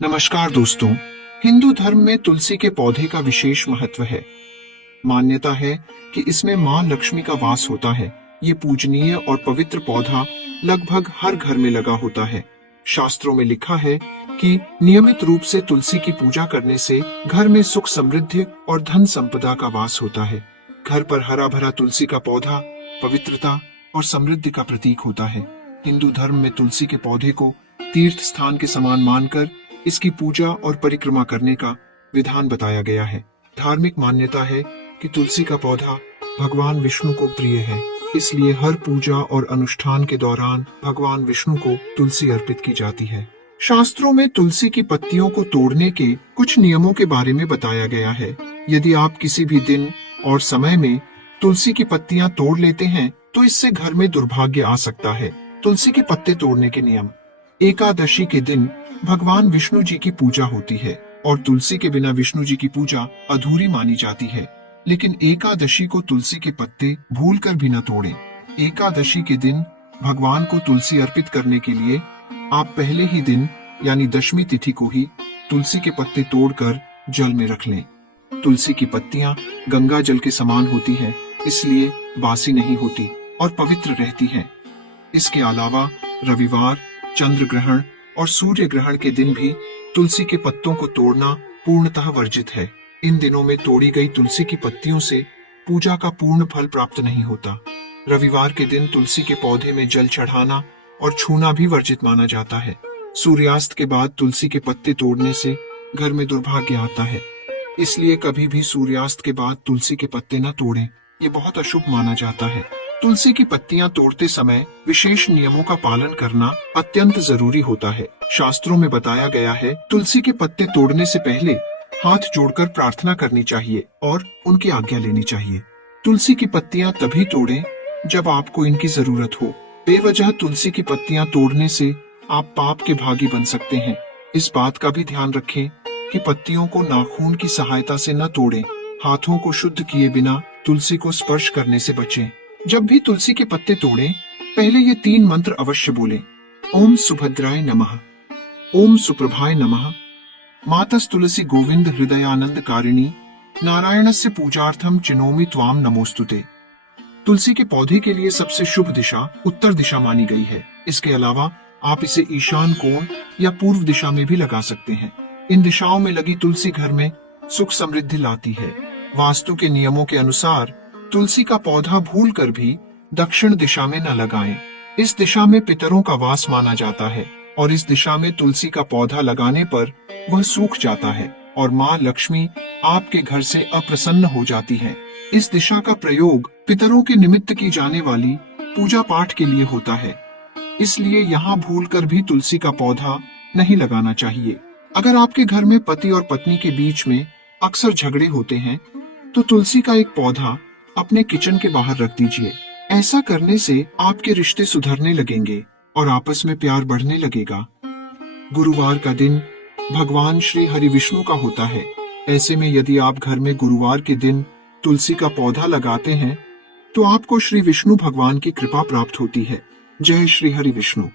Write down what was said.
नमस्कार दोस्तों। हिंदू धर्म में तुलसी के पौधे का विशेष महत्व है। मान्यता है कि इसमें मां लक्ष्मी का वास होता है। ये पूजनीय और पवित्र पौधा लगभग हर घर में लगा होता है। शास्त्रों में लिखा है कि नियमित रूप से तुलसी की पूजा करने से घर में सुख समृद्धि और धन संपदा का वास होता है। घर पर हरा भरा तुलसी का पौधा पवित्रता और समृद्धि का प्रतीक होता है। हिंदू धर्म में तुलसी के पौधे को तीर्थ स्थान के समान मानकर इसकी पूजा और परिक्रमा करने का विधान बताया गया है। धार्मिक मान्यता है कि तुलसी का पौधा भगवान विष्णु को प्रिय है, इसलिए हर पूजा और अनुष्ठान के दौरान भगवान विष्णु को तुलसी अर्पित की जाती है। शास्त्रों में तुलसी की पत्तियों को तोड़ने के कुछ नियमों के बारे में बताया गया है। यदि आप किसी भी दिन और समय में तुलसी की पत्तियां तोड़ लेते हैं तो इससे घर में दुर्भाग्य आ सकता है। तुलसी के पत्ते तोड़ने के नियम। एकादशी के दिन भगवान विष्णु जी की पूजा होती है और तुलसी के बिना विष्णु जी की पूजा अधूरी मानी जाती है। लेकिन एकादशी को तुलसी के पत्ते भूलकर भी न तोड़ें। एकादशी के दिन भगवान को तुलसी अर्पित करने के लिए आप पहले ही दिन यानी दशमी तिथि को ही तुलसी के पत्ते तोड़कर जल में रख लें। तुलसी की पत्तियां गंगा जल के समान होती है, इसलिए बासी नहीं होती और पवित्र रहती है। इसके अलावा रविवार, चंद्र ग्रहण और सूर्य ग्रहण के दिन भी तुलसी के पत्तों को तोड़ना पूर्णतः वर्जित है। इन दिनों में तोड़ी गई तुलसी की पत्तियों से पूजा का पूर्ण फल प्राप्त नहीं होता। रविवार के दिन तुलसी के पौधे में जल चढ़ाना और छूना भी वर्जित माना जाता है। सूर्यास्त के बाद तुलसी के पत्ते तोड़ने से घर में दुर्भाग्य आता है, इसलिए कभी भी सूर्यास्त के बाद तुलसी के पत्ते न तोड़ें। ये बहुत अशुभ माना जाता है। तुलसी की पत्तियां तोड़ते समय विशेष नियमों का पालन करना अत्यंत जरूरी होता है। शास्त्रों में बताया गया है तुलसी के पत्ते तोड़ने से पहले हाथ जोड़कर प्रार्थना करनी चाहिए और उनकी आज्ञा लेनी चाहिए। तुलसी की पत्तियां तभी तोड़ें जब आपको इनकी जरूरत हो। बेवजह तुलसी की पत्तियां तोड़ने से आप पाप के भागी बन सकते हैं। इस बात का भी ध्यान रखें कि पत्तियों को नाखून की सहायता से न तोड़ें। हाथों को शुद्ध किए बिना तुलसी को स्पर्श करने से बचें। जब भी तुलसी के पत्ते तोड़ें, पहले ये 3 मंत्र अवश्य बोलें। ओम सुभद्राय नमः, ओम सुप्रभाय नमः, मातस तुलसी गोविंद हृदयानंद कारिणी, नारायणस्य पूजार्थम चिनोमि त्वाम नमोस्तुते। तुलसी के पौधे के लिए सबसे शुभ दिशा उत्तर दिशा मानी गई है। इसके अलावा आप इसे ईशान कोण या पूर्व दिशा में भी लगा सकते हैं। इन दिशाओं में लगी तुलसी घर में सुख समृद्धि लाती है। वास्तु के नियमों के अनुसार तुलसी का पौधा भूलकर भी दक्षिण दिशा में न लगाएं। इस दिशा में पितरों का वास माना जाता है और इस दिशा में तुलसी का पौधा लगाने पर वह सूख जाता है और मां लक्ष्मी आपके घर से अप्रसन्न हो जाती है। इस दिशा का प्रयोग पितरों के निमित्त की जाने वाली पूजा पाठ के लिए होता है, इसलिए यहाँ भूलकर भी तुलसी का पौधा नहीं लगाना चाहिए। अगर आपके घर में पति और पत्नी के बीच में अक्सर झगड़े होते हैं तो तुलसी का एक पौधा अपने किचन के बाहर रख दीजिए। ऐसा करने से आपके रिश्ते सुधरने लगेंगे और आपस में प्यार बढ़ने लगेगा। गुरुवार का दिन भगवान श्री हरि विष्णु का होता है। ऐसे में यदि आप घर में गुरुवार के दिन तुलसी का पौधा लगाते हैं तो आपको श्री विष्णु भगवान की कृपा प्राप्त होती है। जय श्री हरि विष्णु।